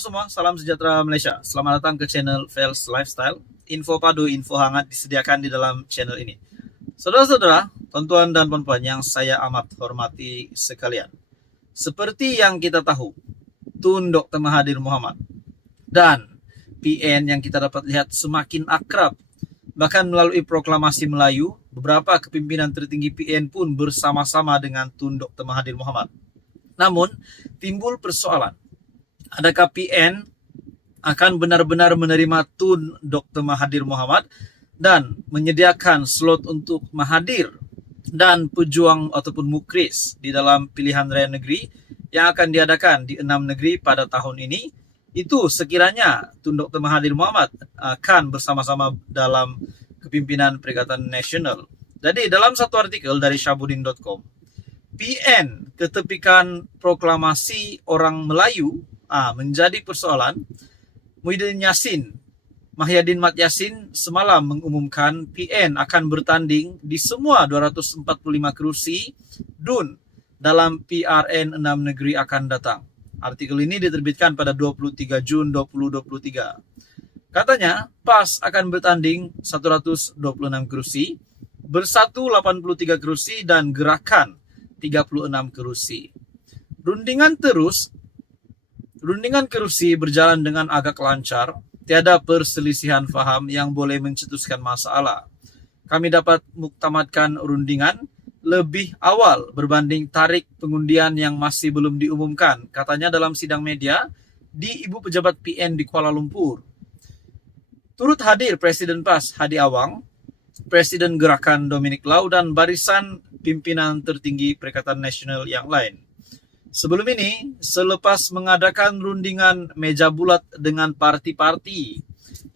semua, salam sejahtera Malaysia. Selamat datang ke channel Fels Lifestyle. Info padu, info hangat disediakan di dalam channel ini. Saudara-saudara, tuan-tuan dan puan-puan yang saya amat hormati sekalian. Seperti yang kita tahu, Tun Dr. Mahathir Mohamad dan PN yang kita dapat lihat semakin akrab. Bahkan melalui proklamasi Melayu, beberapa kepimpinan tertinggi PN pun bersama-sama dengan Tun Dr. Mahathir Mohamad. Namun, timbul persoalan. Adakah PN akan benar-benar menerima Tun Dr. Mahathir Mohamad dan menyediakan slot untuk Mahathir dan pejuang ataupun mukris di dalam pilihan raya negeri yang akan diadakan di 6 negeri pada tahun ini? Itu sekiranya Tun Dr. Mahathir Mohamad akan bersama-sama dalam kepimpinan Perikatan Nasional. Jadi dalam satu artikel dari Syahbudin.com, PN ketepikan proklamasi orang Melayu menjadi persoalan. Muhyiddin Yassin, Mahyadin Mat Yassin semalam mengumumkan PN akan bertanding di semua 245 kursi DUN dalam PRN 6 negeri akan datang. Artikel ini diterbitkan pada 23 Jun 2023. Katanya, PAS akan bertanding 126 kursi, Bersatu 83 kursi, dan Gerakan 36 kursi. Rundingan kursi berjalan dengan agak lancar, tiada perselisihan faham yang boleh mencetuskan masalah. Kami dapat muktamadkan rundingan lebih awal berbanding tarik pengundian yang masih belum diumumkan, katanya dalam sidang media di Ibu Pejabat PN di Kuala Lumpur. Turut hadir Presiden PAS Hadi Awang, Presiden Gerakan Dominic Lau, dan barisan pimpinan tertinggi Perikatan Nasional yang lain. Sebelum ini, selepas mengadakan rundingan meja bulat dengan parti-parti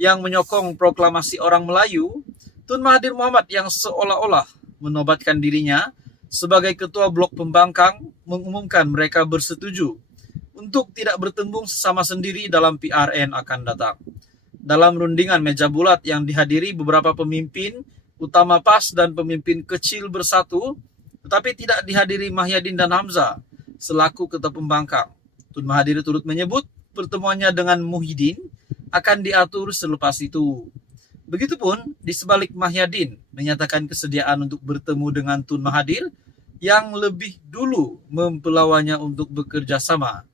yang menyokong proklamasi orang Melayu, Tun Mahathir Mohamad yang seolah-olah menobatkan dirinya sebagai ketua blok pembangkang mengumumkan mereka bersetuju untuk tidak bertembung sesama sendiri dalam PRN akan datang. Dalam rundingan meja bulat yang dihadiri beberapa pemimpin utama PAS dan pemimpin kecil Bersatu, tetapi tidak dihadiri Mahyadin dan Hamzah selaku ketua pembangkang. Tun Mahathir turut menyebut pertemuannya dengan Muhyiddin akan diatur selepas itu. Begitupun di sebalik Mahyadin menyatakan kesediaan untuk bertemu dengan Tun Mahathir yang lebih dulu mempelawanya untuk bekerja sama.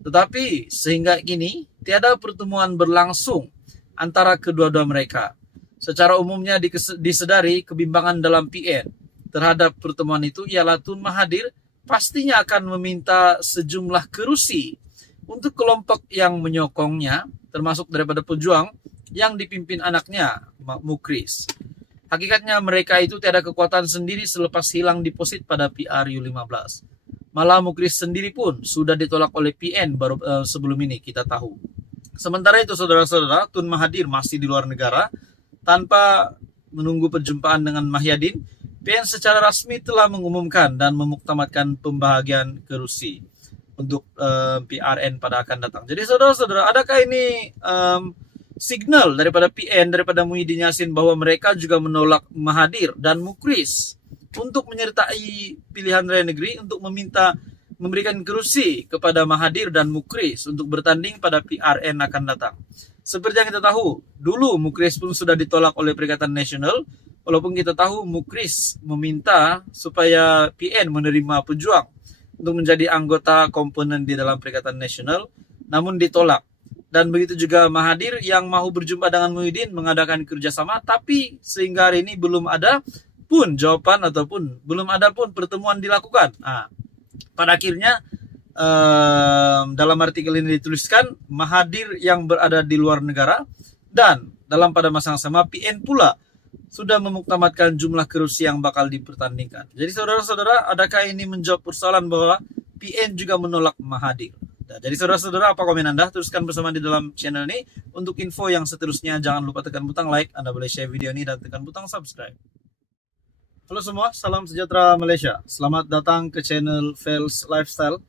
Tetapi sehingga kini tiada pertemuan berlangsung antara kedua-dua mereka. Secara umumnya disedari kebimbangan dalam PN terhadap pertemuan itu ialah Tun Mahathir pastinya akan meminta sejumlah kursi untuk kelompok yang menyokongnya, termasuk daripada pejuang yang dipimpin anaknya, Mukris. Hakikatnya mereka itu tiada kekuatan sendiri selepas hilang deposit pada PRU15. Malah Mukris sendiri pun sudah ditolak oleh PN baru sebelum ini kita tahu. Sementara itu saudara-saudara, Tun Mahathir masih di luar negara tanpa menunggu perjumpaan dengan Mahyadin. PN secara rasmi telah mengumumkan dan memuktamadkan pembahagian kursi untuk PRN pada akan datang. Jadi saudara-saudara, adakah ini signal daripada PN, daripada Muhyiddin Yassin bahwa mereka juga menolak Mahathir dan Mukris untuk menyertai pilihan raya negeri untuk memberikan kursi kepada Mahathir dan Mukris untuk bertanding pada PRN akan datang. Seperti yang kita tahu, dulu Mukris pun sudah ditolak oleh Perikatan Nasional. Walaupun kita tahu Mukris meminta supaya PN menerima pejuang untuk menjadi anggota komponen di dalam Perikatan Nasional, namun ditolak. Dan begitu juga Mahathir yang mau berjumpa dengan Muhyiddin mengadakan kerjasama, tapi sehingga hari ini belum ada pun jawaban ataupun belum ada pun pertemuan dilakukan. Pada akhirnya dalam artikel ini dituliskan Mahathir yang berada di luar negara dan dalam pada masa yang sama PN pula sudah memuktamadkan jumlah kursi yang bakal dipertandingkan. Jadi saudara-saudara, adakah ini menjawab persoalan bahwa PN juga menolak Mahathir? Nah, jadi saudara-saudara, apa komen Anda? Teruskan bersama di dalam channel ini. Untuk info yang seterusnya, jangan lupa tekan butang like, Anda boleh share video ini dan tekan butang subscribe. Halo semua, salam sejahtera Malaysia. Selamat datang ke channel Fels Lifestyle.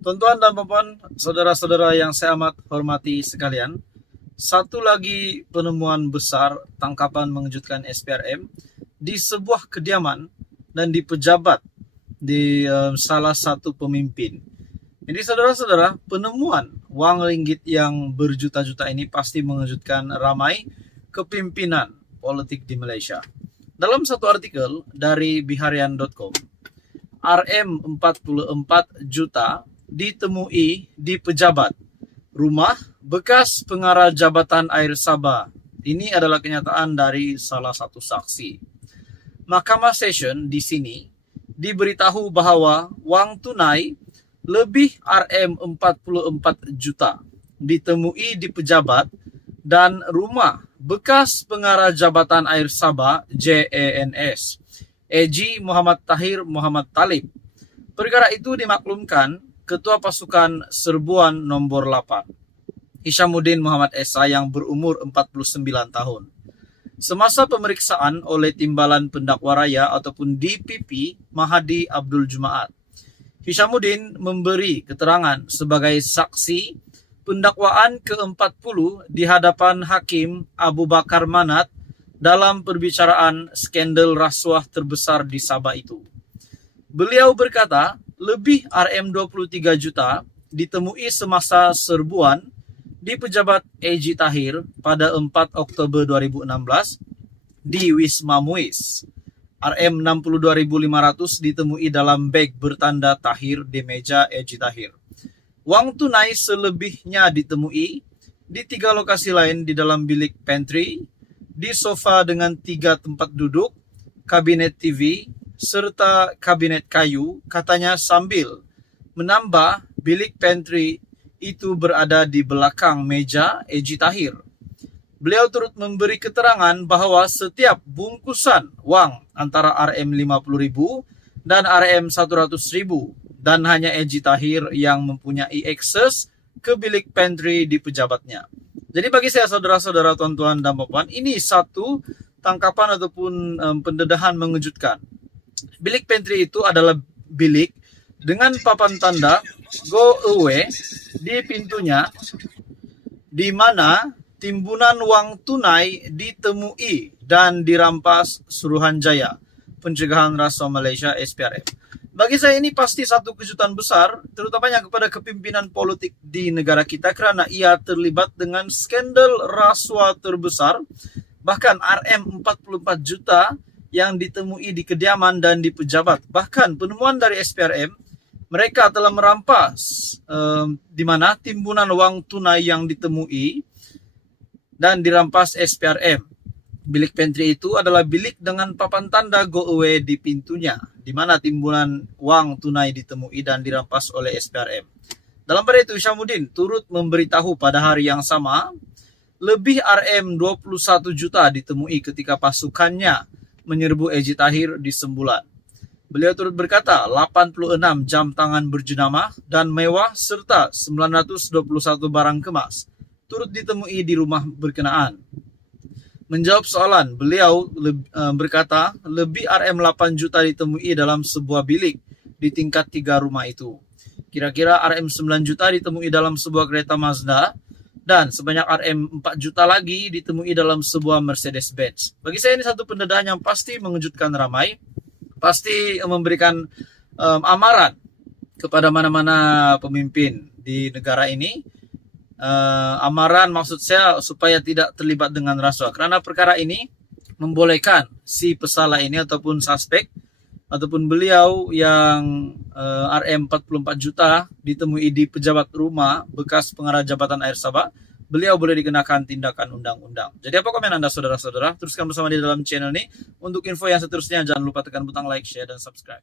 Tuan-tuan dan puan-puan, saudara-saudara yang saya amat hormati sekalian, satu lagi penemuan besar tangkapan mengejutkan SPRM di sebuah kediaman dan di pejabat di salah satu pemimpin. Jadi saudara-saudara, penemuan uang ringgit yang berjuta-juta ini pasti mengejutkan ramai kepimpinan politik di Malaysia. Dalam satu artikel dari biharian.com, RM44 juta ditemui di pejabat rumah bekas pengarah Jabatan Air Sabah. Ini adalah kenyataan dari salah satu saksi. Mahkamah Session di sini diberitahu bahwa wang tunai lebih RM44 juta ditemui di pejabat dan rumah bekas pengarah Jabatan Air Sabah JANS, Eji Muhammad Tahir Muhammad Talib. Perkara itu dimaklumkan Ketua Pasukan Serbuan Nombor 8, Hishamuddin Muhammad Esa yang berumur 49 tahun. Semasa pemeriksaan oleh Timbalan Pendakwa Raya ataupun DPP Mahadi Abdul Jumaat, Hishamuddin memberi keterangan sebagai saksi pendakwaan ke-40 di hadapan Hakim Abu Bakar Manat dalam perbicaraan skandal rasuah terbesar di Sabah itu. Beliau berkata, lebih RM23 juta ditemui semasa serbuan di pejabat Eji Tahir pada 4 Oktober 2016 di Wisma Muiz. RM62.500 ditemui dalam beg bertanda Tahir di meja Eji Tahir. Wang tunai selebihnya ditemui di 3 lokasi lain di dalam bilik pantry, di sofa dengan 3 tempat duduk, kabinet TV, serta kabinet kayu, katanya sambil menambah bilik pantry itu berada di belakang meja Eji Tahir. Beliau turut memberi keterangan bahwa setiap bungkusan wang antara RM50.000 dan RM100.000 dan hanya Eji Tahir yang mempunyai akses ke bilik pantry di pejabatnya. Jadi bagi saya saudara-saudara, tuan-tuan dan puan, ini satu tangkapan ataupun pendedahan mengejutkan. Bilik pantry itu adalah bilik dengan papan tanda go away di pintunya, di mana timbunan wang tunai ditemui dan dirampas Suruhanjaya Pencegahan Rasuah Malaysia SPRM. Bagi saya ini pasti satu kejutan besar, terutamanya kepada kepimpinan politik di negara kita, karena ia terlibat dengan skandal rasuah terbesar, bahkan RM44 juta yang ditemui di kediaman dan di pejabat. Bahkan penemuan dari SPRM, mereka telah merampas di mana timbunan wang tunai yang ditemui dan dirampas SPRM. Bilik pantry itu adalah bilik dengan papan tanda go away di pintunya, di mana timbunan wang tunai ditemui dan dirampas oleh SPRM. Dalam pada itu, Hishamuddin turut memberitahu pada hari yang sama, lebih RM21 juta ditemui ketika pasukannya menyerbu Eji Tahir di Sembulan. Beliau turut berkata, 86 jam tangan berjenamah dan mewah serta 921 barang kemas turut ditemui di rumah berkenaan. Menjawab soalan, beliau berkata lebih RM8 juta ditemui dalam sebuah bilik di tingkat 3 rumah itu. Kira-kira RM9 juta ditemui dalam sebuah kereta Mazda dan sebanyak RM4 juta lagi ditemui dalam sebuah Mercedes-Benz. Bagi saya ini satu pendedahan yang pasti mengejutkan ramai, pasti memberikan amaran kepada mana-mana pemimpin di negara ini. Amaran maksud saya supaya tidak terlibat dengan rasuah, karena perkara ini membolehkan si pesalah ini ataupun suspek ataupun beliau yang RM44 juta ditemui di pejabat rumah bekas pengarah Jabatan Air Sabah, beliau boleh dikenakan tindakan undang-undang. Jadi apa komen Anda saudara-saudara? Teruskan bersama di dalam channel ini. Untuk info yang seterusnya jangan lupa tekan butang like, share, dan subscribe.